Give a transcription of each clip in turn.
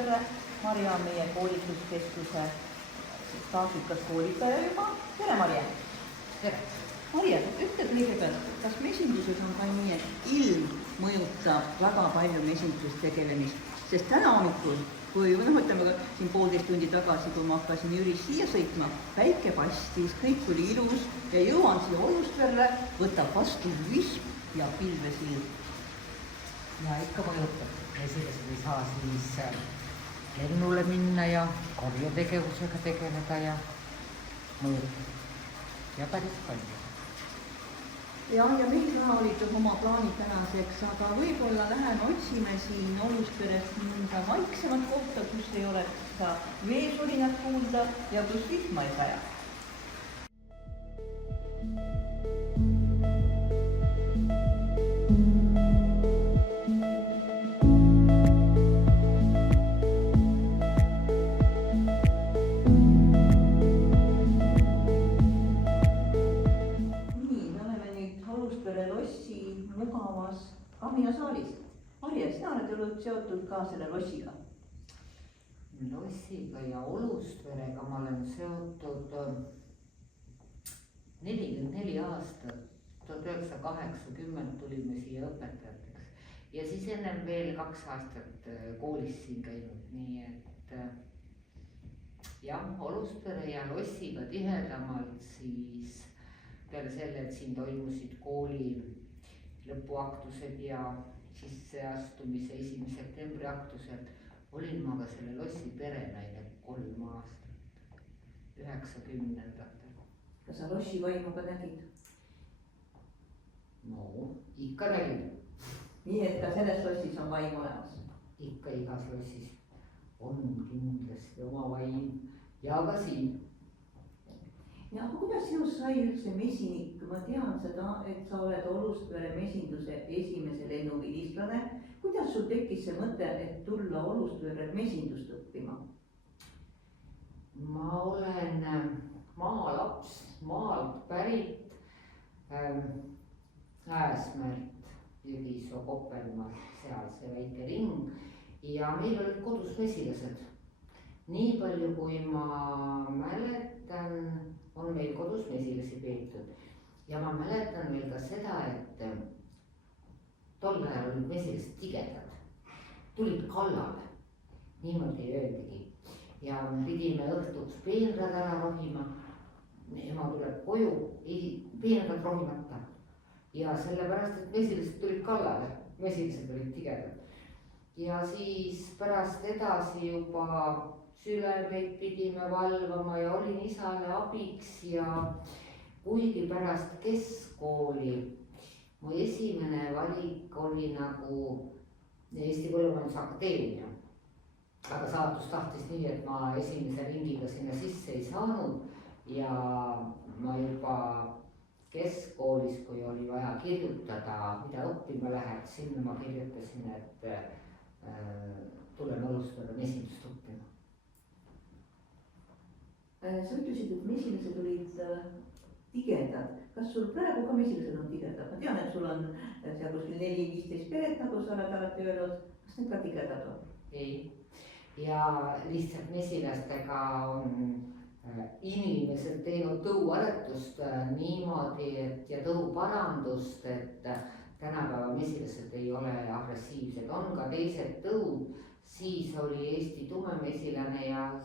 Olustvere. Marja on meie koolituskeskuse staažikas koolitaja juba. Tere, Marja! Tere! Marja, ütle kõigepealt, kas mesinduses on ka nii, et ilm mõjutab väga palju mesinduses tegelemist? Sest täna hommikul, kui ütleme siin 1,5 tundi tagasi, kui ma hakkasin Jüris siia sõitma, päike paistis, kõik oli ilus ja jõuan siia Olustverre, võtab vastu visp ja pilves ilm. Ja ikka mõjutab. Mesilesed ei saa siis lennule minna ja korjetegevusega tegeleda ja mõjutab. Ja päris palju. Ja meil ka olid oma plaanid tänaseks, aga võib-olla läheme otsime siin Olustverest mõnda vaiksemat kohta, kus ei ole ka veesulinat kuulda ja kus vihma ei saja. Mugavas Kamminasaalis. Marja, sina oled olnud seotud ka selle lossiga? Lossiga ja Olustverega ma olen seotud 44 aastat. 1980 tulime siia õpetajateks. Ja siis ennem veel 2 aastat koolis siin käinud. Nii et jah, Olustvere ja lossiga tihedamalt siis peale selle, et siin toimusid kooli lõpuaktused ja sisseastumise 1. septembri aktused, olin ma ka selle lossi perenaine 3 aastat, 90-ndatel. Kas sa lossi vaimu ka nägid? No, ikka nägin. Nii, et ka selles lossis on vaim olemas? Ikka igas lossis on kindlasti oma vaim ja ka siin. Ja kuidas sinust sai üldse mesinik? Ma tean seda, et sa oled Olustvere mesinduse esimese lennuvilistlane. Kuidas sul tekkis see mõte, et tulla Olustvere mesindust õppima? Ma olen maalaps, maalt pärit Ääsmäelt, Jõgisoo, Koppelmaalt, seal see väike ring. Ja meil olid kodus mesilased. Nii palju, kui ma mäletan, on meil kodus mesilasi peetud. Ja ma mäletan veel ka seda, et tol ajal olid mesilased tigedad. Tulid kallale, niimoodi öeldigi. Ja pidime õhtuks peenrad ära rohima. Ema tuleb koju, peenrad rohimata. Ja sellepärast, et mesilased tulid kallale, mesilased olid tigedad. Ja siis pärast edasi juba sülemeid pidime valvama ja olin isale abiks ja kuigi pärast keskkooli mu esimene valik oli nagu Eesti Põllumajandusakadeemia. Aga saatus tahtis nii, et ma esimese ringiga sinna sisse ei saanud ja ma juba keskkoolis, kui oli vaja kirjutada, mida õppima lähed, sinna ma kirjutasin, et tulen Olustvere mesindust õppima. Sa ütlesid, et mesilased olid tigedad. Kas sul praegu ka mesilased on tigedad? Ma tean, et sul on seal kuskil 4-15 peret, nagu sa oled alati öelnud. Kas need ka tigedad on? Ei. Ja lihtsalt mesilastega on inimesed teinud tõuaretust niimoodi ja tõuparandust, et tänapäeva mesilased ei ole agressiivsed. On ka teised tõud, siis oli Eesti tumemesilane ja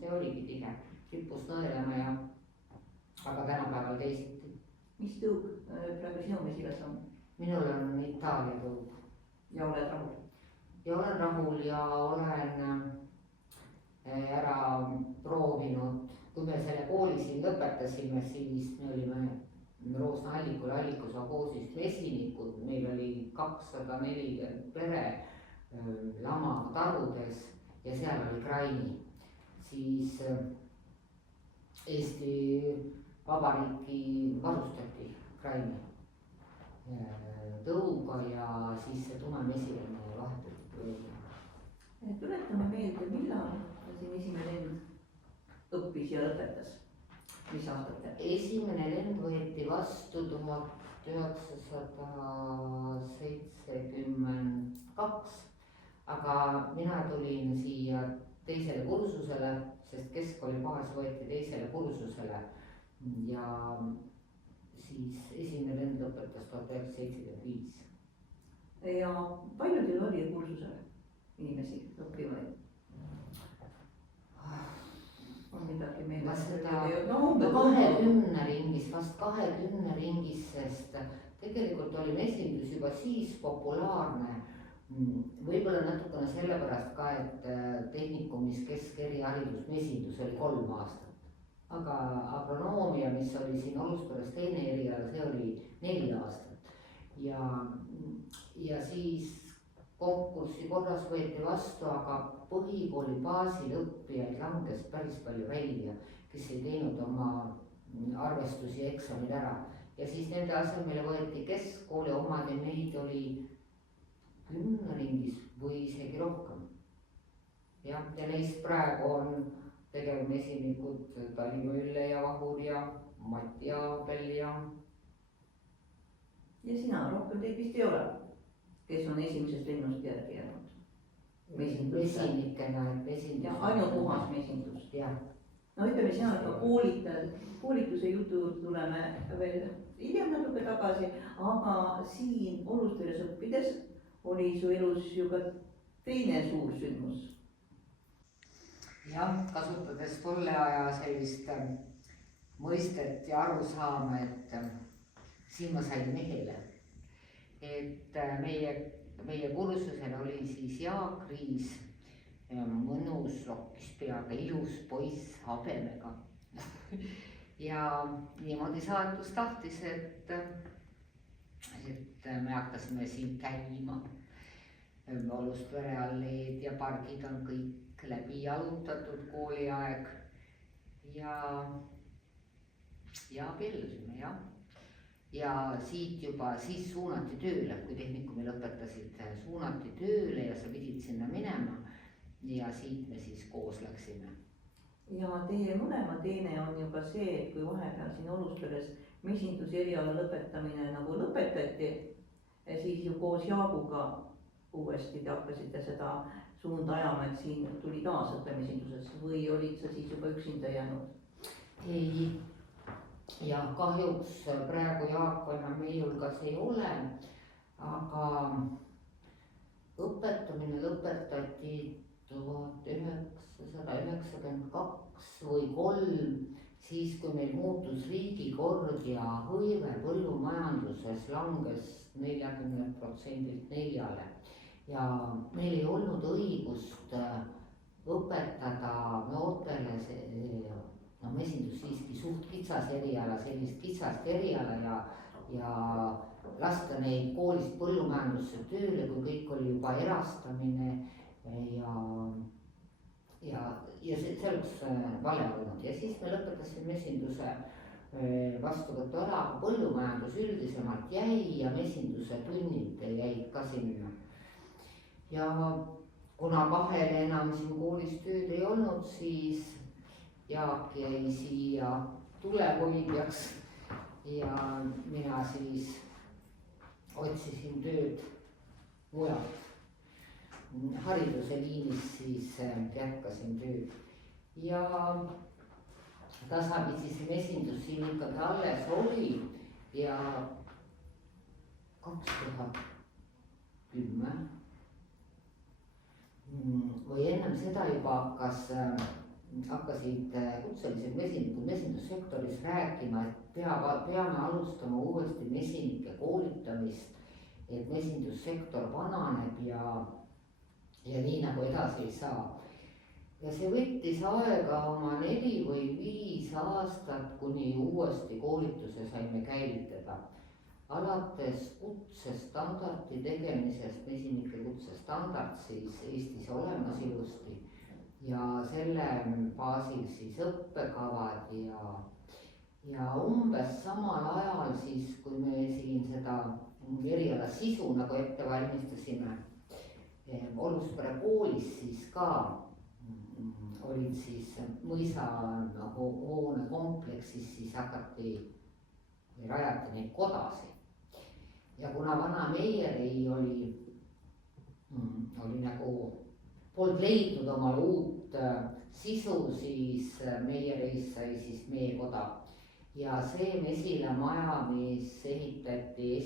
see oligi tige. Kippus nõelema ja aga tänapäeval teisiti. Mis tõug praegu sinu mesilas on? Minul on Itaalia tõug. Ja oled rahul? Ja olen rahul ja olen ära proovinud. Kui me selle kooli siin lõpetasime, siis me olime Roosna Allikul Allikusakoosis mesinikud. Meil oli 240 pere lamaga tarudes ja seal oli kraini. Siis Eesti Vabariiki varustati kraini tõuga ja siis see tumemesilane vahetati. Tuletame meelde, millal siin esimene lend õppis ja lõpetas? Mis aastatel? Esimene lend võeti vastu 1972, aga mina tulin siia teisele kursusele, sest keskkooli baas võeti teisele kursusele ja siis esimene vend lõpetas 1975. Ja palju teil oli kursusel inimesi õppivaid? On midagi meeles? Ma seda No, umbes 20 ringis, vast 20 ringis, sest tegelikult oli mesindus juba siis populaarne. Võib-olla natukene sellepärast ka, et tehnikumis keskeriharidus mesindus oli 3 aastat. Aga agronoomia, mis oli siin Olusperes teine eriala, see oli 4 aastat. Ja siis konkursi korras võeti vastu, aga põhikooli baasil õppijaid langes päris palju välja, kes ei teinud oma arvestusi ja eksamid ära. Ja siis nende asemele võeti keskkooli omad ja neid oli 10 ringis või isegi rohkem. Ja neist praegu on tegevmesinikud Tallinna Ülle ja Vahur ja Mati Aabel ja sina rohkem teid vist ei ole, kes on esimesest lennust järgi jäänud? mesinikena, et mesindus. Ja ainult puhas mesindus. Jah. No ütleme, sina ka koolituse jutu tuleme veel hiljem natuke tagasi, aga siin Olusperes õppides oli su elus juba teine suur sündmus. Jah, kasutades tolle aja sellist mõistet ja arusaama, et siin ma sain mehele. Et meie kursusel oli siis Jaak Riis, mõnus lokkis peaga, ilus poiss habemega. Ja niimoodi saatus tahtis, et me hakkasime siin käima. Olustvere alleed ja pargid on kõik läbi jalutatud kooliaeg ja abiellusime, jah. Ja siit juba siis suunati tööle, kui tehnikumi lõpetasid, suunati tööle ja sa pidid sinna minema ja siit me siis koos läksime. Ja teie mõlema teene on juba see, et kui vahepeal siin Olusperes mesinduseriala lõpetamine nagu lõpetati, siis ju koos Jaaguga uuesti te hakkasite seda suunda ajama, et siin tuli taas õppemesinduses või olid sa siis juba üksinda jäänud? Ei. Ja kahjuks praegu Jaak enam meie hulgas ei ole, aga õpetamine lõpetati 1992 või 3, siis kui meil muutus riigikord ja hõive põllumajanduses langes 40%-lt 4-le. Ja meil ei olnud õigust õpetada noortele mesindus siiski suht kitsas eriala, sellist kitsast eriala ja lasta neid koolist põllumajandusse tööle, kui kõik oli juba erastamine ja see oleks vale olnud. Ja siis me lõpetasime mesinduse vastuvõttu ära, aga põllumajandus üldisemalt jäi ja mesinduse tunnid jäid ka sinna. Ja kuna vahel enam siin koolis tööd ei olnud, siis Jaak jäi siia tulehoidjaks ja mina siis otsisin tööd mujalt. Hariduse liinis siis jätkasin tööd ja tasapisi see mesindus siin ikkagi alles oli ja 2010 või ennem seda juba hakkasid kutselised mesinikud mesindussektoris rääkima, et peame alustama uuesti mesinike koolitamist, et mesindussektor vananeb ja nii nagu edasi ei saa. Ja see võttis aega oma 4 või 5 aastat, kuni uuesti koolituse saime käivitada. Alates kutsestandardi tegemisest, mesinike kutsestandard siis Eestis olemas ilusti ja selle baasil siis õppekavad ja umbes samal ajal siis, kui me siin seda eriala sisu nagu ette valmistasime Oluspere koolis, siis ka olid siis mõisa hoone kompleksis, siis rajati neid kodasid. Ja kuna vana Meierei oli oli nagu polnud leidnud omale uut sisu, siis Meieris sai siis Meie Koda. Ja see mesilamaja, mis ehitati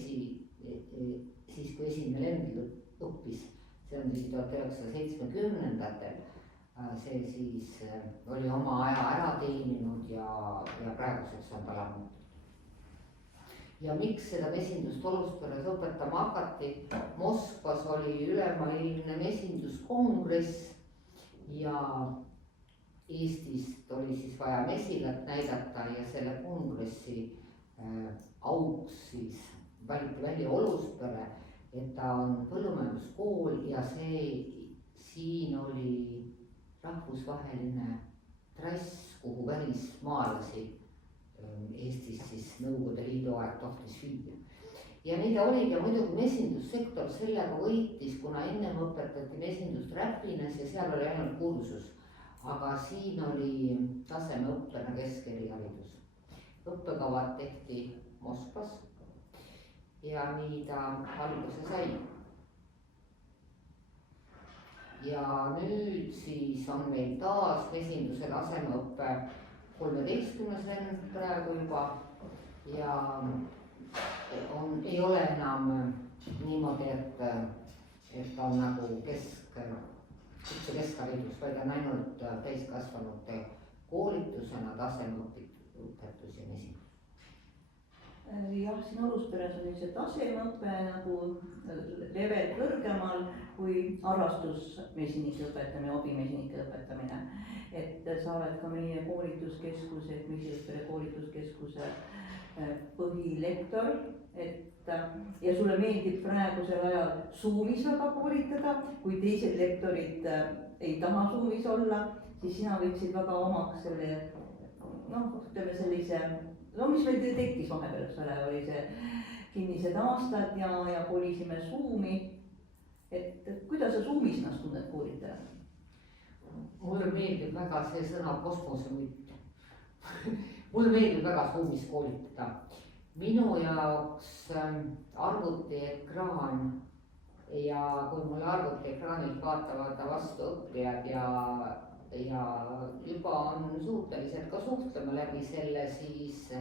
siis kui esimene Lendl õppis, see on siis 1970-ndatel, see siis oli oma aja ära teeninud ja praeguseks on ta lammunud. Ja miks seda mesindust Olusperes õpetama hakati? Moskvas oli ülemaailmne mesinduskongress ja Eestist oli siis vaja mesilat näidata ja selle kongressi auks siis valiti välja Oluspere, et ta on põllumajanduskool ja siin oli rahvusvaheline trass, kuhu välismaalasi Eestis siis Nõukogude Liidu aeg tohtis viia. Ja nii ta oligi ja muidugi mesindussektor sellega võitis, kuna ennem õpetati mesindust Räpinas ja seal oli ainult kursus. Aga siin oli tasemeõppena keskeriharidus. Õppekavad tehti Moskvas ja nii ta alguse sai. Ja nüüd siis on meil taas mesinduse tasemeõppe 13. Lend praegu juba ja ei ole enam niimoodi, et on nagu keskharidus, vaid on ainult täiskasvanute koolitusena tasemeõpetus ja mesindus. Jah, siin Olusperes on see tasemeõpe nagu level kõrgemal kui harrastusmesinike õpetamine, hobimesinike õpetamine. Et sa oled ka meie koolituskeskuse, Mesilaspere koolituskeskuse põhilektor, ja sulle meeldib praegusel ajal Zoomis väga koolitada, kui teised lektorid ei taha Zoomis olla, siis sina võtsid väga omaks selle, ütleme sellise, mis meil tekkis vahepeal, eks ole, oli see kinnised aastad ja kolisime Zoomi. Et kuidas sa Zoomis ennast tunned koolitada? Mulle meeldib väga see sõna kosmosemutt. Mulle meeldib väga Zoomis koolitada. Minu jaoks arvutiekraan ja kui mulle arvutiekraanilt vaatavad vastu õppijad ja juba on suutelised ka suhtlema läbi selle, siis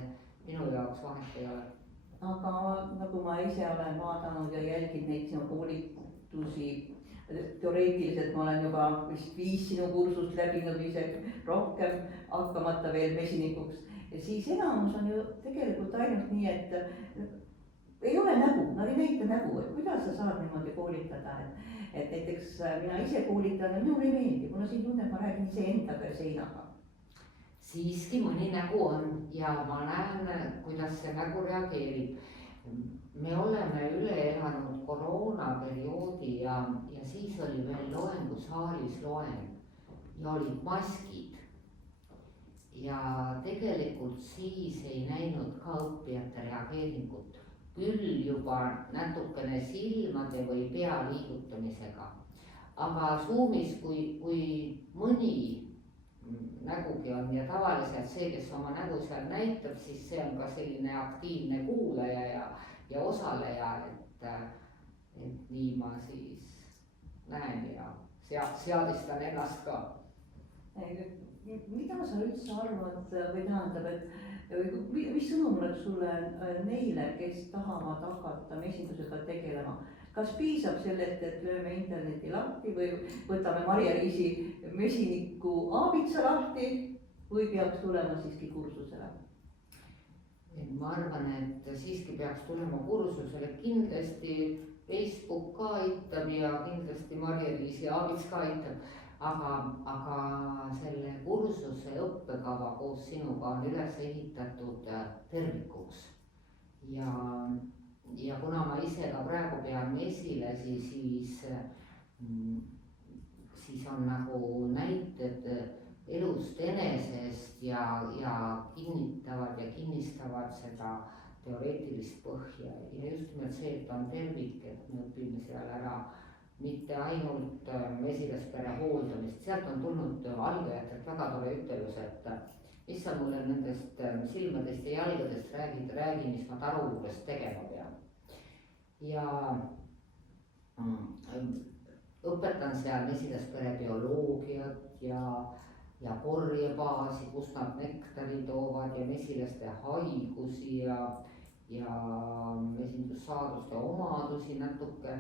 minu jaoks vahet ei ole. Aga nagu ma ise olen vaadanud ja jälgin neid sinu koolitusi, teoreetiliselt ma olen juba vist 5 sinu kursust läbinud ise rohkem, hakkamata veel mesinikuks. Ja siis enamus on ju tegelikult ainult nii, et ei ole nägu, nad ei näita nägu, et kuidas sa saad niimoodi koolitada, et näiteks mina ise koolitan ja minule ei meeldi, kuna siin tunneb, ma räägin ise endaga ja seinaga. Siiski mõni nägu on ja ma näen, kuidas see nägu reageerib. Me oleme üle elanud koroonaperioodi ja siis oli veel loengusaalis loeng ja olid maskid. Ja tegelikult siis ei näinud ka õppijate reageeringut, küll juba natukene silmade või pea liigutamisega. Aga Zoomis, kui mõni nägugi on ja tavaliselt see, kes oma nägu seal näitab, siis see on ka selline aktiivne kuulaja ja osaleja, et nii ma siis näen ja seadistan ennast ka. Mida sa üldse arvad või tähendab, et mis sõnum oleks sulle neile, kes tahavad hakata mesindusega tegelema? Kas piisab sellest, et lööme interneti lahti või võtame Marja-Liisi mesiniku aabitsa lahti või peaks tulema siiski kursusele? Ma arvan, et siiski peaks tulema kursusele, kindlasti Facebook ka aitab ja kindlasti Marja-Liisi aabits ka aitab. Aga selle kursuse õppekava koos sinuga on üles ehitatud tervikuks. Ja kuna ma ise ka praegu pean mesile, siis on nagu näited elust enesest ja kinnitavad ja kinnistavad seda teoreetilist põhja. Ja just nimelt see, et on tervik, et me õpime seal ära mitte ainult Mesilaspere hooldamist, sealt on tulnud algajatelt väga tore ütelus, et mis sa mulle nendest silmadest ja jalgadest räägi, mis ma taru juures tegema pean. Ja õpetan seal mesilaspere bioloogiat ja korjebaasi, kus nad nektari toovad ja mesilaste haigusi ja mesindussaaduste omadusi natuke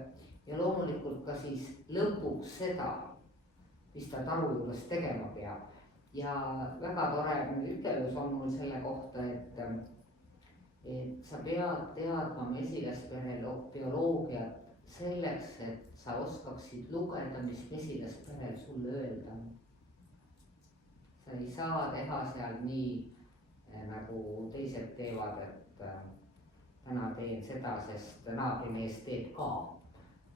ja loomulikult ka siis lõpuks seda, mis ta taru juures tegema peab. Ja väga tore ütelus on mul selle kohta, et sa pead teadma mesilaspere bioloogiat selleks, et sa oskaksid lugeda, mis mesilasperel sulle öelda. Sa ei saa teha seal nii nagu teised teevad, et täna teen seda, sest naabrimees teeb ka.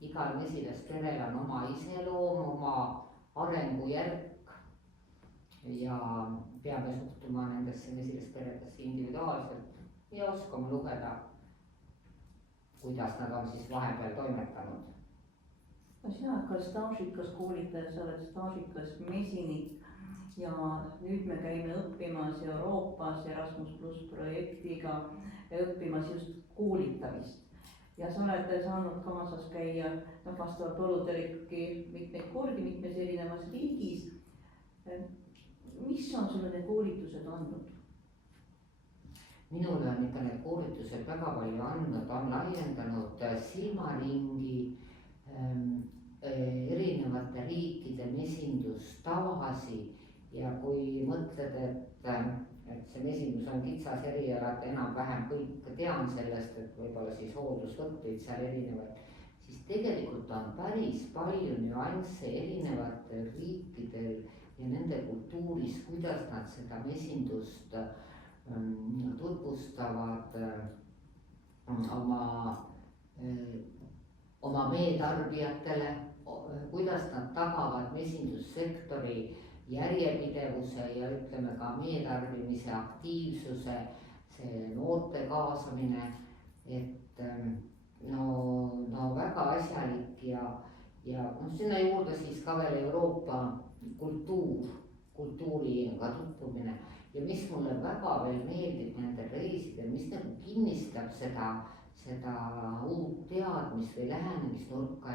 Igal mesilasperel on oma iseloom, oma arengujärk ja peame suhtuma nendesse mesilasperedesse individuaalselt ja oskama lugeda, kuidas nad on siis vahepeal toimetanud. No sina oled ka staažikas koolitaja, sa oled staažikas mesinik ja nüüd me käime õppimas Euroopas Erasmus Plus projektiga õppimas just koolitamist. Ja sa oled saanud kaasas käia vastavalt oludele ikkagi mitmeid kordi mitmes erinevas riigis. Mis on sulle need koolitused andnud? Minule on ikka need koolitused väga palju andnud, on laiendanud silmaringi erinevate riikide mesindustavasid ja kui mõtled, et see mesindus on kitsas eriala, et enam-vähem kõik tean sellest, et võib-olla siis hooldusvõtteid seal erinevaid, siis tegelikult on päris palju nüansse erinevatel riikidel ja nende kultuuris, kuidas nad seda mesindust tutvustavad oma meetarbijatele, kuidas nad tagavad mesindussektori järjepidevuse ja ütleme ka meetarbimise aktiivsuse, see noorte kaasamine, et no väga asjalik ja sinna juurde siis ka veel Euroopa kultuuriga tutvumine ja mis mulle väga veel meeldib nendel reisidel, mis nagu kinnistab seda uut teadmist või lähenemisnurka,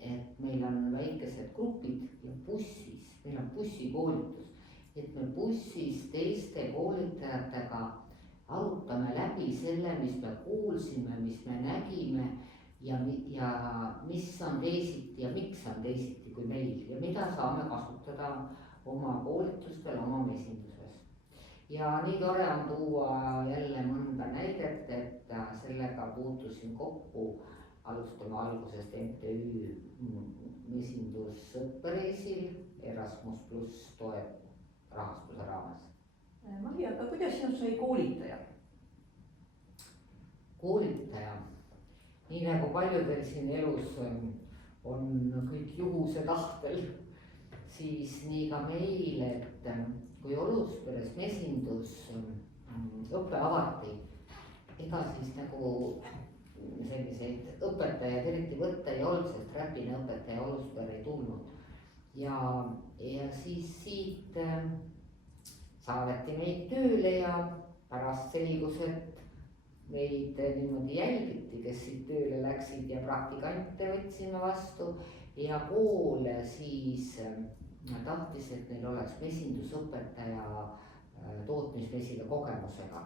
et meil on väikesed grupid ja bussis, meil on bussikoolitus, et me bussis teiste koolitajatega arutame läbi selle, mis me kuulsime, mis me nägime ja mis on teisiti ja miks on teisiti kui meil ja mida saame kasutada oma koolitustel, oma mesinduses. Ja nii tore on tuua jälle mõnda näidet, et sellega puutusin kokku alustame algusest MTÜ mesindusõppereisil Erasmus Plus rahastuse raames. Maria, aga kuidas sinust sai koolitaja? Koolitaja, nii nagu paljudel siin elus on kõik juhuse tahtel, siis nii ka meil, et kui Olusperes mesindusõpe avati, ega siis nagu selliseid õpetajaid eriti võtta ei olnud, sest räpine õpetaja Olusperre ei tulnud. Ja siis siit saadeti meid tööle ja pärast selgus, et meid niimoodi jälgiti, kes siit tööle läksid ja praktikante võtsime vastu ja kool siis tahtis, et neil oleks mesindusõpetaja tootmismesina kogemusega.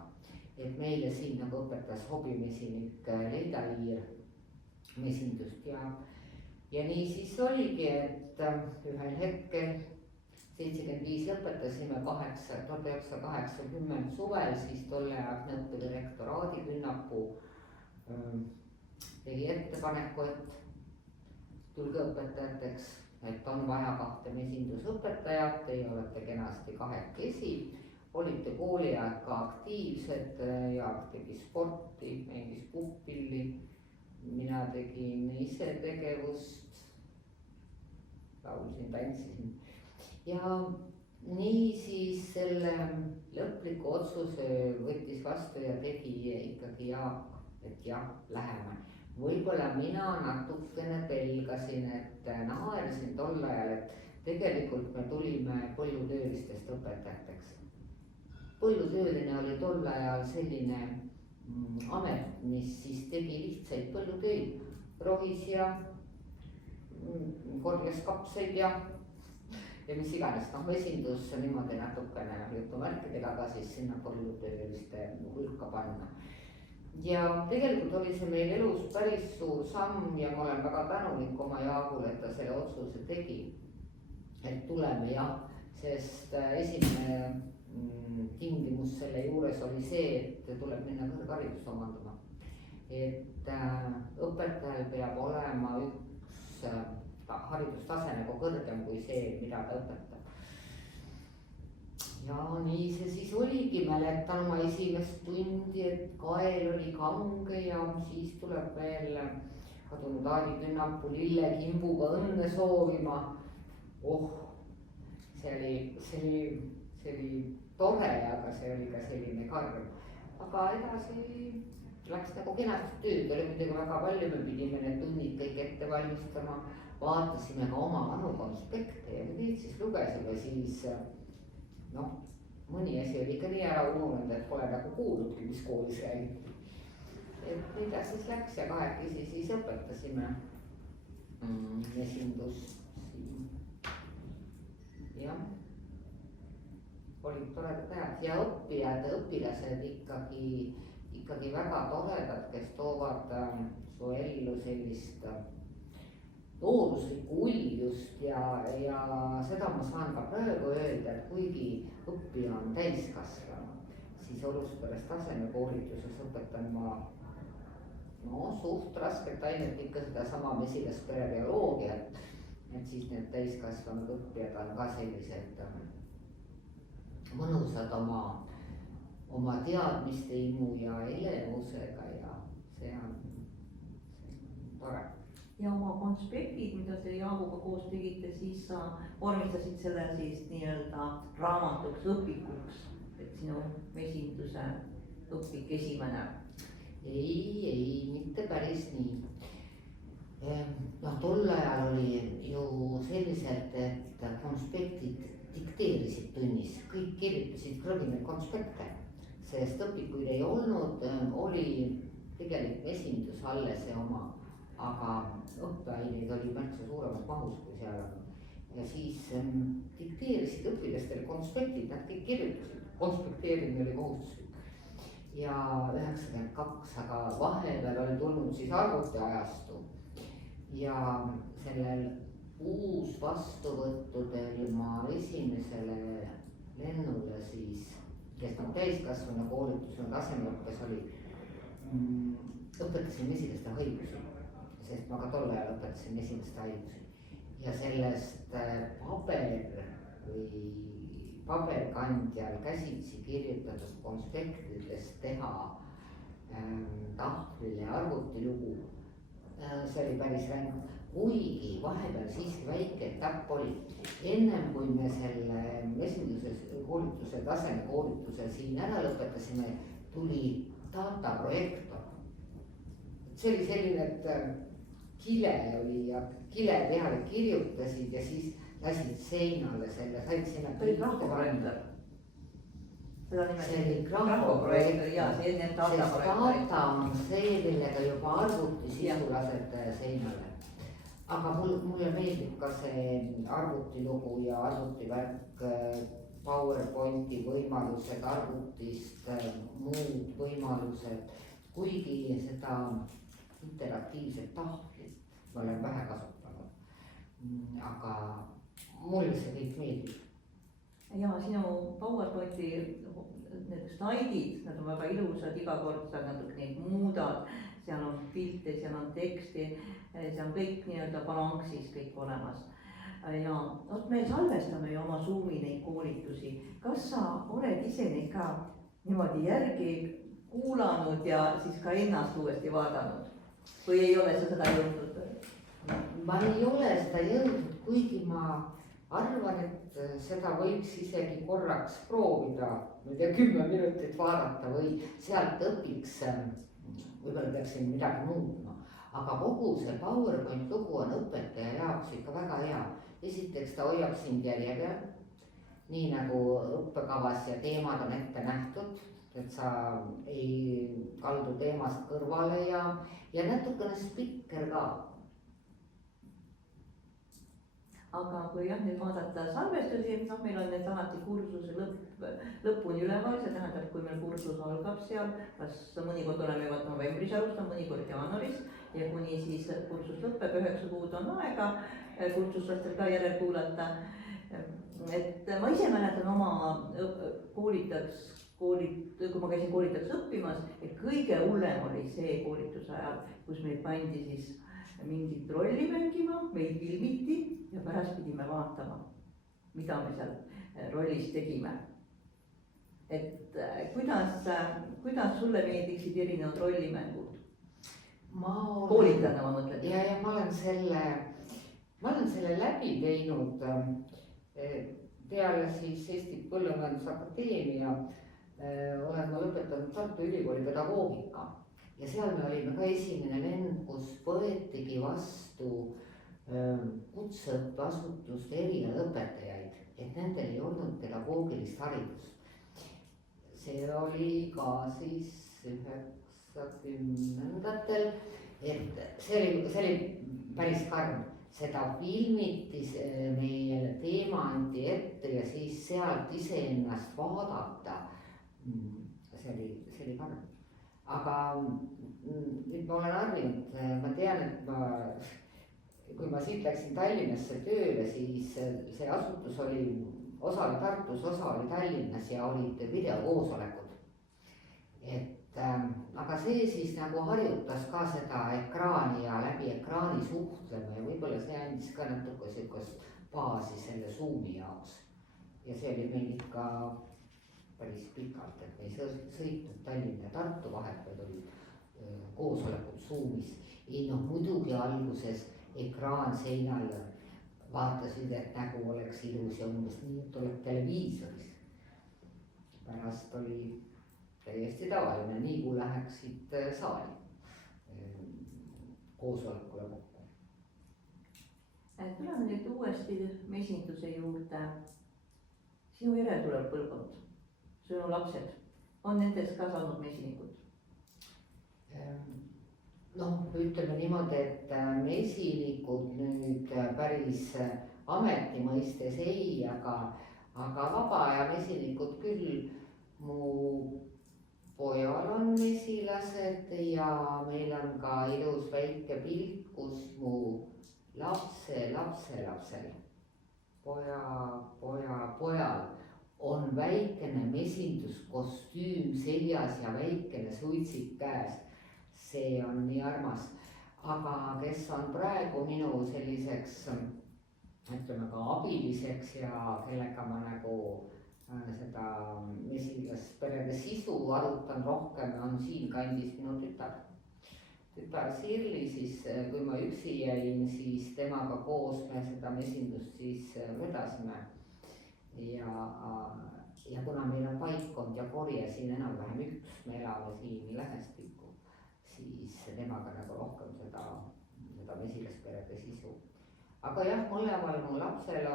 Et meile siin nagu õpetas hobimesinik Leida Liir mesindust ja nii siis oligi, et ühel hetkel 75 lõpetasime 1980 suvel, siis tolleaegne õppedirektoraadi Künnapuu tegi ettepaneku, et tulge õpetajateks, et on vaja 2 mesindusõpetajat, teie olete kenasti 2 olite kooliaeg ka aktiivsed, Jaak tegi sporti, mängis puhkpilli, mina tegin ise tegevust, laulsin, tantsisin. Ja nii siis selle lõpliku otsuse võttis vastu ja tegi ikkagi Jaak, et jah, läheme. Võib-olla mina natukene pelgasin, et naersin tol ajal, et tegelikult me tulime põllutöölistest õpetajateks. Põllutööline oli tol ajal selline amet, mis siis tegi lihtsaid põllutöid, rohis ja korjas kapseid ja mis iganes, noh mesindus niimoodi natukene jutumärkidega ka siis sinna põllutööliste hulka panna. ja tegelikult oli see meil elus päris suur samm ja ma olen väga tänulik oma Jaagule, et ta selle otsuse tegi. et tuleme jah, sest esimene tingimus selle juures oli see, et tuleb minna kõrgharidust omandama. et õpetajal peab olema üks haridustase nagu kõrgem kui see, mida ta õpetab. ja nii see siis oligi, mäletan ma esimest tundi, et kael oli kange ja siis tuleb veel kadunud Aadi Künnapuu lillekimbuga õnne soovima. see oli tore, aga see oli ka selline karm. aga edasi läks nagu kenasti tööd, oli muidugi väga palju, me pidime need tunnid kõik ette valmistama, vaatasime ka oma vanu konspekte ja neid siis lugesime, siis noh, mõni asi oli ikka nii ära ununenud, et pole nagu kuulnudki, mis koolis räägiti. et mida siis läks ja kahekesi siis õpetasime mesindust siin. jah, olid toredad ajad ja õppijad, õpilased ikkagi väga toredad, kes toovad su ellu sellist looduslikku uljust ja seda ma saan ka praegu öelda, et kuigi õppija on täiskasvanu, siis Olusperes tasemekoolituses õpetan ma suht rasket ainet, ikka sedasama mesilaspere bioloogiat. et siis need täiskasvanud õppijad on ka sellised mõnusad oma teadmiste imu ja elevusega ja see on tore. ja oma konspektid, mida te Jaaguga koos tegite, siis sa vormistasid selle siis nii-öelda raamatuks, õpikuks, et sinu mesinduse õpik esimene. ei, mitte päris nii. noh, tol ajal oli ju selliselt, et konspektid dikteerisid tunnis, kõik kirjutasid krõbinaid konspekte, sest õpikuid ei olnud, oli tegelik mesindus alles ja oma, aga õppeaineid oli märksa suuremas mahus kui seal on. ja siis dikteerisid õpilastele konspektid, nad kõik kirjutasid, konspekteerimine oli kohustuslik. ja 92, aga vahepeal oli tulnud siis arvutiajastu ja sellel uusvastuvõttudel ma esimesele lennule siis, kes on täiskasvanu koolitusel tasemeõppes oli, õpetasin mesilaste haigusi, sest ma ka tol ajal õpetasin mesilaste haigusi ja sellest paberkandjal käsitsi kirjutatud konspektidest teha tahvlile arvutilugu. see oli päris ränk, kuigi vahepeal siiski väike etapp oli. ennem kui me selle mesinduse koolituse, tasemekoolituse siin ära lõpetasime, tuli dataprojektor. see oli selline, et kile oli ja kile peale kirjutasid ja siis lasid seinale selle, said sinna. see oli graafoprojektor. see oli graafoprojektor ja see enne dataprojektor. sest data on see, millega juba arvuti sisu lased seinale. aga mulle meeldib ka see arvutilugu ja arvutivärk, PowerPointi võimalused arvutist, muud võimalused, kuigi seda interaktiivset tahvlit ma olen vähe kasutanud. aga mulle see kõik meeldib. ja sinu PowerPointi need slaidid, nad on väga ilusad, iga kord sa natuke neid muudad, seal on pilte, seal on teksti, see on kõik nii-öelda balanssis kõik olemas. ja vot me salvestame ju oma Zoomi neid koolitusi, kas sa oled ise neid ka niimoodi järgi kuulanud ja siis ka ennast uuesti vaadanud või ei ole sa seda jõudnud? ma ei ole seda jõudnud, kuigi ma arvan, et seda võiks isegi korraks proovida, ma ei tea, 10 minutit vaadata või sealt õpiks, võib-olla peaksin midagi muutma. aga kogu see PowerPoint lugu on õpetaja jaoks ikka väga hea. esiteks ta hoiab sind järje peal, nii nagu õppekavas ja teemad on ette nähtud, et sa ei kaldu teemast kõrvale ja natukene spikker ka. aga kui jah, nüüd vaadata salvestusi, noh, meil on need alati kursuse lõpuni üleval, see tähendab, kui meil kursus algab seal, kas mõnikord oleme juba novembris alustanud, mõnikord jaanuaris ja kuni siis kursus lõpeb, 9 kuud on aega kursuslastel ka järel kuulata. Et ma ise mäletan oma kui ma käisin koolitajaks õppimas, et kõige hullem oli see koolituse ajal, kus meid pandi siis mingit rolli mängima, meid filmiti ja pärast pidime vaatama, mida me seal rollis tegime. Et kuidas sulle meeldiksid erinevad rollimängud? Koolitajana ma mõtlen. Ja ma olen selle läbi teinud peale siis Eesti Põllumajandusakadeemia olen ma lõpetanud Tartu Ülikooli pedagoogika ja seal me olime ka esimene lend, kus võetigi vastu kutseõppeasutuste erialaõpetajaid, et nendel ei olnud pedagoogilist haridust. See oli ka siis 90-ndatel, et see oli päris karm. Seda filmiti, meile teema anti ette ja siis sealt iseennast vaadata. See oli karm. Aga nüüd ma olen harjunud, ma tean, et kui ma siit läksin Tallinnasse tööle, siis see asutus oli, osa oli Tartus, osa oli Tallinnas ja olid videokoosolekud. Aga see siis nagu harjutas ka seda ekraani ja läbi ekraani suhtlema ja võib-olla see andis ka natuke sellist baasi selle Zoomi jaoks. Ja see oli meil ikka päris pikalt, et me ei sõitnud Tallinna ja Tartu vahet, vaid olid koosolekud Zoomis. Muidugi alguses ekraan seinal vaatasid, et nägu oleks ilus ja umbes nii, et tuleb televiisoris. Pärast oli täiesti tavaline, nii kui läheksid saali koosolekule kokku. Tuleme nüüd uuesti mesinduse juurde. Sinu järel tuleb põlvkond, sinu lapsed, on nendes ka saanud mesinikud? Ütleme niimoodi, et mesinikud nüüd päris ameti mõistes ei, aga vabaaja mesinikud küll. Mu pojal on mesilased ja meil on ka ilus väike pilt, kus mu lapselapsel, pojal on väikene mesinduskostüüm seljas ja väikene suitsik käes. See on nii armas. Aga kes on praegu minu selliseks, ütleme ka abiliseks ja kellega ma nagu seda mesilasperede sisu arutan rohkem, on siinkandis minu tütar Sirli, siis kui ma üksi jäin, siis temaga koos me seda mesindust siis vedasime. Ja kuna meil on paikkond ja korje siin enam-vähem üks, me elame siin lähestikku, siis temaga nagu rohkem seda mesilasperede sisu. Aga jah, mõlemal mu lapsel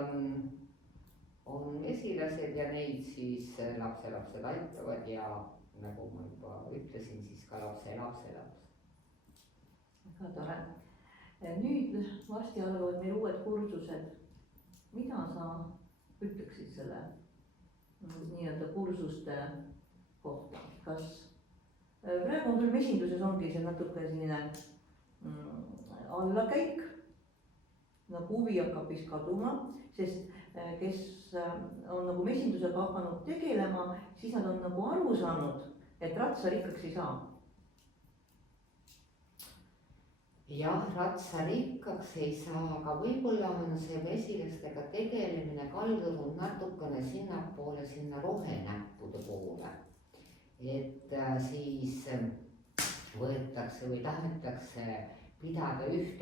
on mesilased ja neid siis lapselapsed aitavad ja nagu ma juba ütlesin, siis ka lapselaps. Väga tore. Nüüd varsti algavad meil uued kursused. Mida sa ütleksid selle nii-öelda kursuste kohta? Kas praegu on küll mesinduses ongi see natuke selline allakäik, nagu huvi hakkab vist kaduma, sest kes on nagu mesindusega hakanud tegelema, siis nad on nagu aru saanud, et ratsarikkaks ei saa. Jah, ratsarikkaks ei saa, aga võib-olla on see mesilastega tegelemine kaldunud natukene sinnapoole, sinna rohenäppude poole. Et siis võetakse või tahetakse pidada 1-2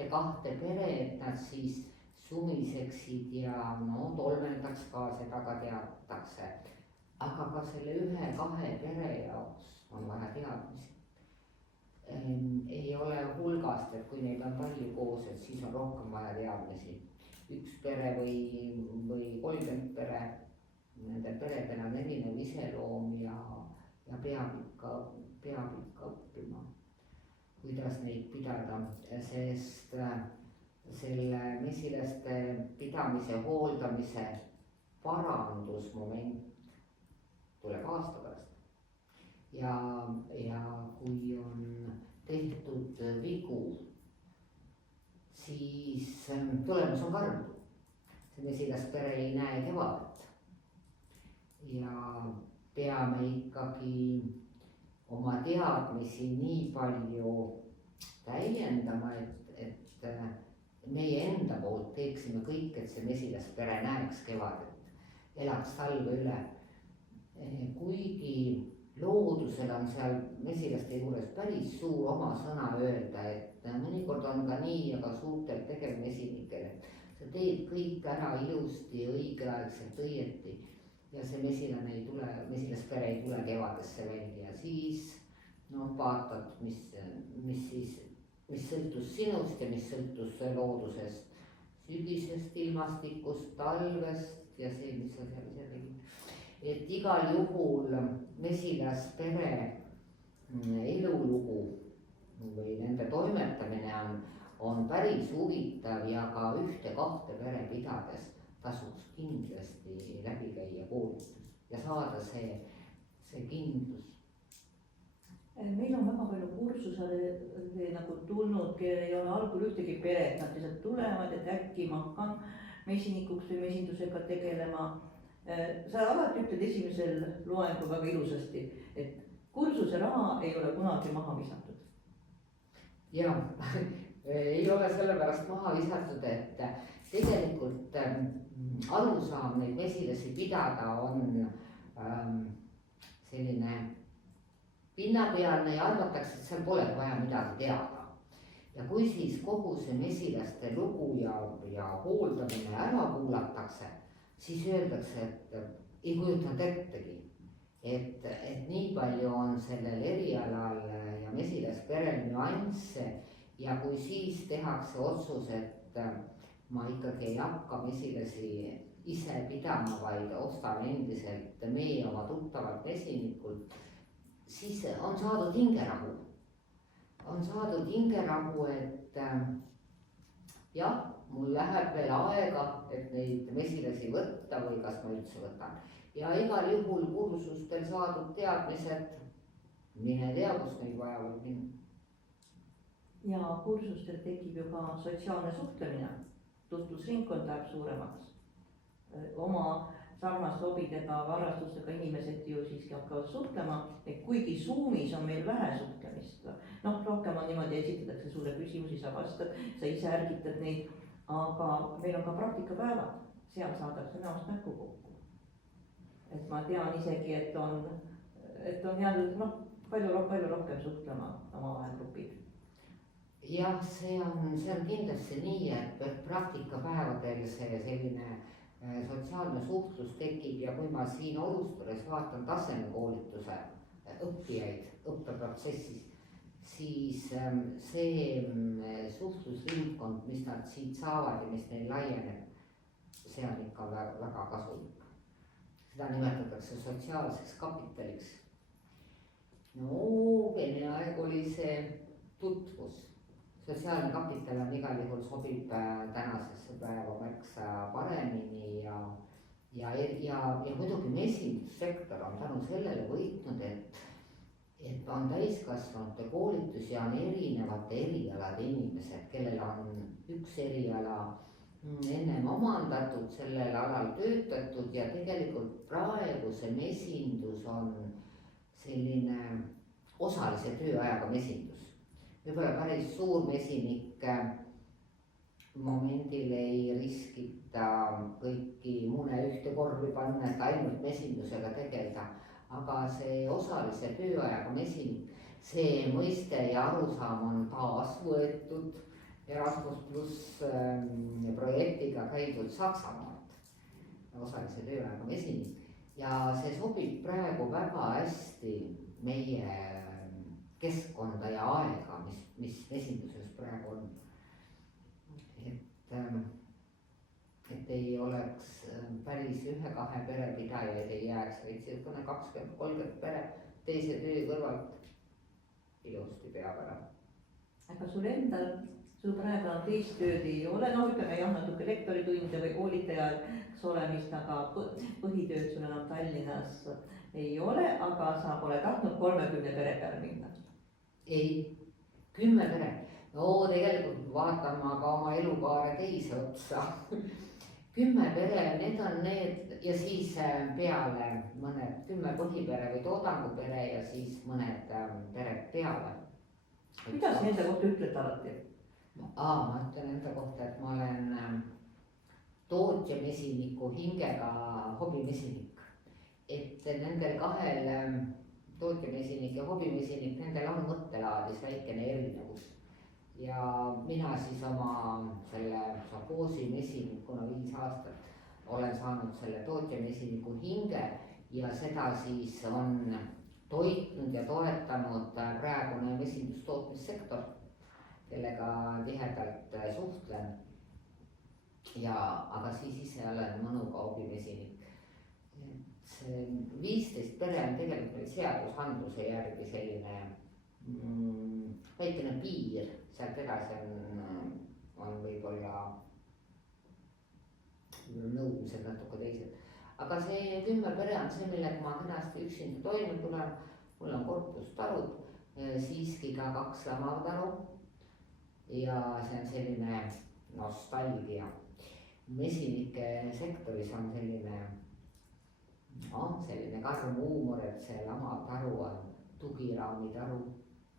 pere, et nad siis sumiseksid ja tolmeldaks ka, seda ka teatakse. Aga ka selle 1-2 pere jaoks on vaja teadmisi. Ei ole hulgast, et kui neid on palju koos, et siis on rohkem vaja teadmisi. 1 pere või 30 pere, nende peredel on erinev iseloom ja peab ikka õppima, kuidas neid pidada, sest selle mesilaste pidamise, hooldamise parandusmoment tuleb aasta pärast. ja kui on tehtud vigu, siis tulemus on karm. see mesilaspere ei näe kevadet ja peame ikkagi oma teadmisi nii palju täiendama, et meie enda poolt teeksime kõik, et see mesilaspere näeks kevadet, elaks talve üle. kuigi loodusel on seal mesilaste juures päris suur oma sõna öelda, et mõnikord on ka nii, aga suurtel tegevmesinikel, et sa teed kõik ära ilusti, õigeaegselt, õieti ja see mesilane ei tule, mesilaspere ei tule kevadesse välja, siis noh, vaatad, mis sõltus sinust ja mis sõltus loodusest, sügisest, ilmastikust, talvest ja see, mis sa seal ise tegid. et igal juhul mesilaspere elulugu või nende toimetamine on päris huvitav ja ka ühte-kahte pere pidades tasuks kindlasti läbi käia koolitus ja saada see kindlus. meil on väga palju kursusele nagu tulnud, kellel ei ole algul ühtegi peret, nad lihtsalt tulevad, et äkki ma hakkan mesinikuks või mesindusega tegelema. sa alati ütled esimesel loengul väga ilusasti, et kursuse raha ei ole kunagi maha visatud. jah, ei ole sellepärast maha visatud, et tegelikult arusaam neid mesilasi pidada on selline pinnapealne ja arvatakse, et seal polegi vaja midagi teada. ja kui siis kogu see mesilaste lugu ja hooldamine ära kuulatakse, siis öeldakse, et ei kujutanud ettegi, et nii palju on sellel erialal ja mesilasperel nüansse ja kui siis tehakse otsus, et ma ikkagi ei hakka mesilasi ise pidama, vaid ostan endiselt meie oma tuttavalt mesinikult, siis on saadud hingerahu. on saadud hingerahu, et jah, mul läheb veel aega, et neid mesilasi võtta või kas ma üldse võtan. ja igal juhul kursustel saadud teadmised, mine tea, kus neid vaja võib minna. ja kursustel tekib ju ka sotsiaalne suhtlemine, tutvusringkond läheb suuremaks. oma sarnaste hobidega, harrastustega inimesed ju siiski hakkavad suhtlema, et kuigi Zoomis on meil vähe suhtlemist, noh, rohkem on niimoodi, esitatakse sulle küsimusi, sa vastad, sa ise ärgitad neid, aga meil on ka praktikapäevad, seal saadakse näost näkku kokku. et ma tean isegi, et on jäänud noh, palju rohkem suhtlema omavahel grupid. jah, see on kindlasti nii, et praktikapäevadel see selline sotsiaalne suhtlus tekib ja kui ma siin Orustares vaatan tasemekoolituse õppijaid õppeprotsessis, siis see suhtlusringkond, mis nad siit saavad ja mis neil laieneb, see on ikka väga kasulik. seda nimetatakse sotsiaalseks kapitaliks. no Vene aeg oli see tutvus. sotsiaalne kapital on igal juhul sobib tänasesse päeva märksa paremini ja muidugi mesindussektor on tänu sellele võitnud, et on täiskasvanute koolitus ja on erinevate erialade inimesed, kellel on üks eriala ennem omandatud, sellel alal töötatud ja tegelikult praegu see mesindus on selline osalise tööajaga mesindus. võib-olla päris suur mesinik momendil ei riskita kõiki mune ühte korvi panna, et ainult mesindusega tegeleda, aga see osalise tööajaga mesinik, see mõiste ja arusaam on taas võetud Erasmus pluss projektiga käidud Saksamaalt, osalise tööajaga mesinik ja see sobib praegu väga hästi meie keskkonda ja aega, mis mesinduses praegu on. et ei oleks päris 1-2 perepidajaid ei jääks, vaid niisugune 20-30 pere teise töö kõrvalt ilusti peab ära. aga sul endal sul praegu enam teist tööd ei ole, noh ütleme jah, natuke lektoritunde või koolitajaks olemist, aga põhitööd sul enam Tallinnas ei ole, aga sa pole tahtnud 30 pere peale minna? ei, 10 pere. No tegelikult vaatan ma ka oma elukaare teise otsa 10 pere, need on need ja siis peale mõned 10 põhipere või toodangupere ja siis mõned pered peale. mida sa enda kohta ütled alati? Ma ütlen enda kohta, et ma olen tootjamesiniku hingega hobimesinik. Et nendel kahel tootjamesinik ja hobimesinik, nendel on mõttelaadis väikene erinevus. Ja mina siis oma selle Saboosi mesinikuna 5 aastat olen saanud selle tootjamesiniku hinge ja seda siis on toitnud ja toetanud praegune mesindustootmissektor, kellega tihedalt suhtlen. Aga siis ise olen mõnuga hobimesinik. See 15 pere on tegelikult meil seadusandluse järgi selline väikene piir, sealt edasi on võib-olla nõudmised natuke teised. Aga see 10 pere on see, millega ma kenasti üksinda toime tulen. Mul on korpustarud, siiski ka 2 lamavtaru ja see on selline nostalgia. Mesinike sektoris on selline karm huumor, et see lamavtaru on tugiraamitaru.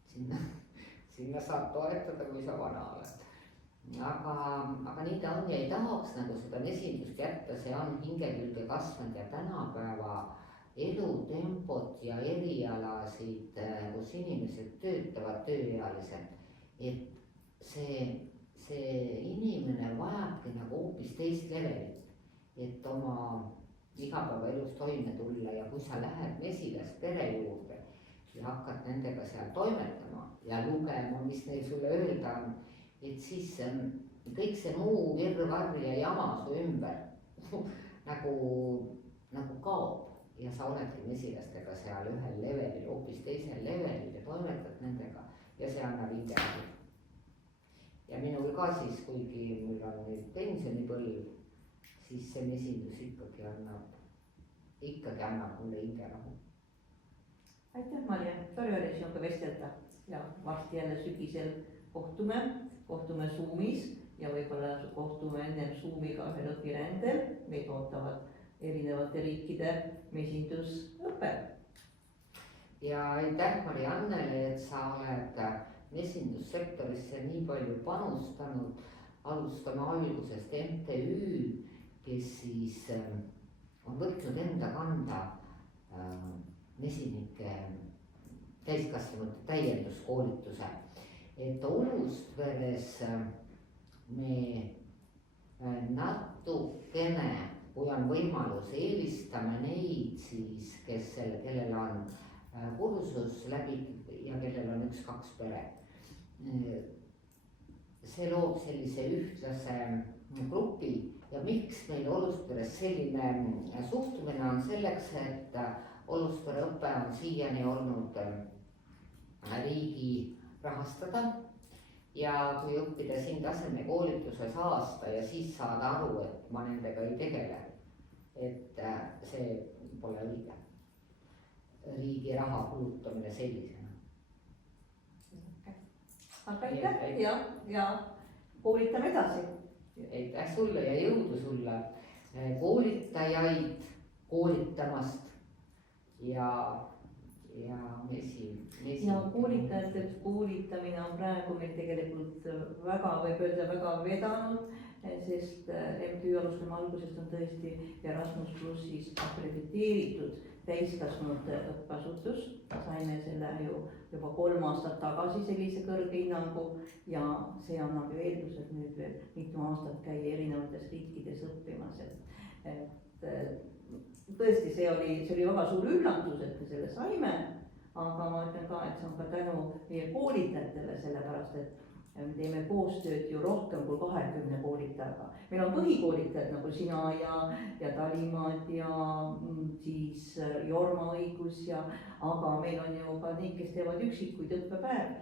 Sinna saab toetada, kui sa vana oled. Aga nii ta on ja ei tahaks nagu seda mesindust jätta, see on hinge külge kasvanud ja tänapäeva elutempot ja erialasid, kus inimesed töötavad tööealised, et see inimene vajabki nagu hoopis teist levelit, et oma igapäevaelus toime tulla ja kui sa lähed mesilast pere juurde ja hakkad nendega seal toimetama ja lugema, mis neil sulle öelda on, et siis kõik see muu virvarr ja jama su ümber nagu kaob ja sa oledki mesilastega seal ühel levelil, hoopis teisel levelil ja toimetad nendega ja see annab hinge. Ja minul ka siis, kuigi mul on nüüd pensionipõlv, siis see mesindus ikkagi annab mulle hingerahu. Aitäh, Marja, tore oli sinuga vestelda ja varsti jälle sügisel kohtume Zoomis ja võib-olla kohtume ennem Zoomiga ühel õpirändel. Meid ootavad erinevate riikide mesindusõpe. Ja aitäh Mariannele, et sa oled mesindussektorisse nii palju panustanud. Alustame algusest MTÜ, kes siis on võtnud enda kanda mesinike täiskasvanute täienduskoolituse. Et Olustveres me natukene, kui on võimalus, eelistame neid siis, kellel on kursus läbitud ja kellel on 1-2 pere. See loob sellise ühtlase grupi ja miks meil Olustveres selline suhtumine on selleks, et Olustvere õpe on siiani olnud riigi rahastada ja kui õppida siin tasemekoolituses aasta ja siis saada aru, et ma nendega ei tegele, et see pole õige. Riigi raha kulutamine sellisena. Aga aitäh ja koolitame edasi. Aitäh sulle ja jõudu sulle koolitajaid koolitamast ja koolitajate koolitamine on praegu meil tegelikult väga, võib öelda väga vedanud, sest MTÜ alustame algusest on tõesti Erasmus Plussis akrediteeritud täiskasvanute õppeasutus. Saime selle ju juba 3 aastat tagasi sellise kõrge hinnangu ja see annab ju eeldused nüüd veel mitu aastat käia erinevates riikides õppimas. Tõesti, see oli väga suur üllatus, et me selle saime, aga ma ütlen ka, et see on ka tänu meie koolitajatele, sellepärast et me teeme koostööd ju rohkem kui 20 koolitajaga. Meil on põhikoolitajad nagu sina ja Talimaad ja siis Jorma õigus aga meil on ju ka neid, kes teevad üksikuid õppepäevi.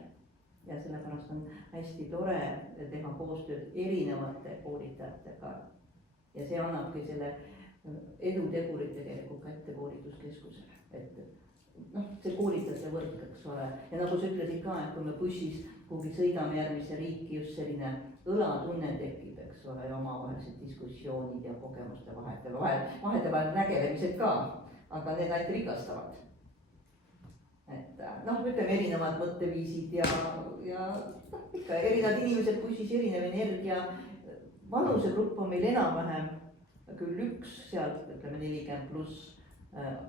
ja sellepärast on hästi tore teha koostööd erinevate koolitajatega. Ja see annabki selle edutegurid tegelikult kätte koolituskeskusele, et noh, see koolitajate võrk, eks ole, ja nagu sa ütlesid ka, et kui me bussis kuhugi sõidame järgmisse riiki, just selline õlatunne tekib, eks ole, ja omavahelised diskussioonid ja kogemuste vahetevahel nägelemised ka, aga need ainult rikastavad. Et noh, ütleme erinevad mõtteviisid ja noh, ikka erinevad inimesed bussis, erinev energia, vanusegrupp on meil enam-vähem küll üks, sealt ütleme 40+,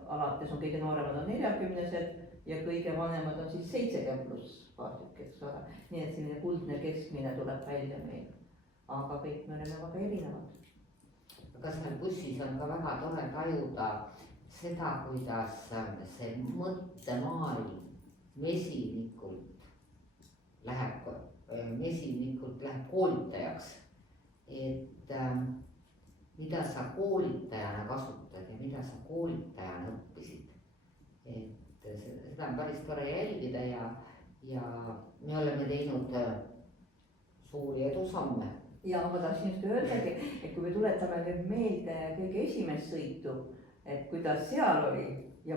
alates on kõige nooremad on 40-sed ja kõige vanemad on siis 70+ paar tükki, eks ole. Nii et selline kuldne keskmine tuleb välja meil, aga kõik me oleme väga erinevad. Kas meil bussis on ka väga tore tajuda seda, kuidas see mõttemaailm mesinikult läheb koolitajaks, et mida sa koolitajana kasutad ja mida sa koolitajana õppisid. Et seda on päris tore jälgida ja me oleme teinud suuri edusamme. Ja ma tahtsin just öeldagi, et kui me tuletame nüüd meelde kõige esimest sõitu, et kuidas seal oli ja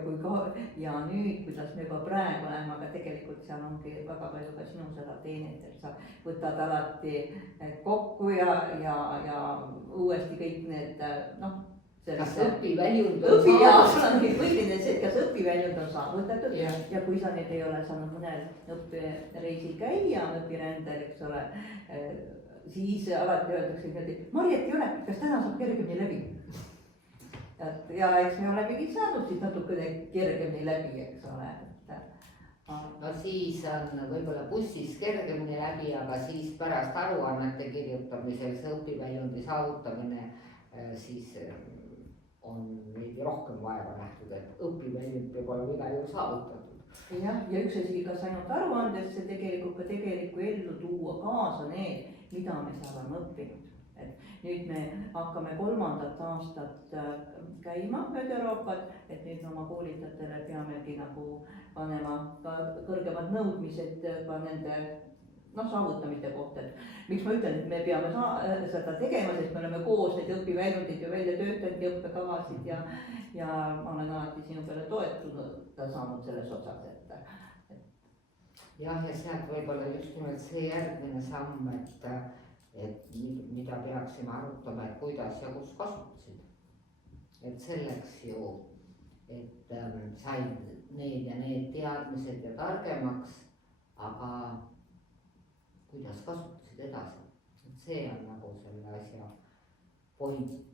nüüd, kuidas me juba praegu näeme, aga tegelikult seal ongi väga palju ka sinu seda teenet, et sa võtad alati kokku ja uuesti kõik need noh, kas õpiväljund on saadud? Võitlines, et kas õpiväljund on saavutatud ja kui sa nüüd ei ole saanud mõnel õpireisil käia, õpirändel, eks ole, siis alati öeldakse niimoodi, Marjet ei ole, kas täna saab kergemini läbi? Ja eks me olemegi saanud siis natukene kergemini läbi, eks ole. No siis on võib-olla bussis kergemini läbi, aga siis pärast aruannete kirjutamisel see õpiväljundi saavutamine siis on veidi rohkem vaeva nähtud, et õpiväljund peab olema igal juhul saavutatud. Ja üks asi, kas ainult aruandesse tegelikult ka tegelikku ellu tuua kaasa need, mida me seal on õppinud. Et nüüd me hakkame 3. aastat käima mööda Euroopat, et nüüd oma koolitajatele peamegi nagu panema ka kõrgemad nõudmised ka nende saavutamiste kohta. Miks ma ütlen, et me peame seda tegema, sest me oleme koos neid õpiväljundid ju välja töötanud ja õppekavasid ja ma olen alati sinu peale toetunud saanud selles osas, jah, ja sealt võib-olla just nimelt see järgmine samm, et mida peaksime arutama, et kuidas ja kus kasutasid. Et selleks ju, et said need ja need teadmised ja targemaks, aga kuidas kasutasid edasi. Et see on nagu selle asja point.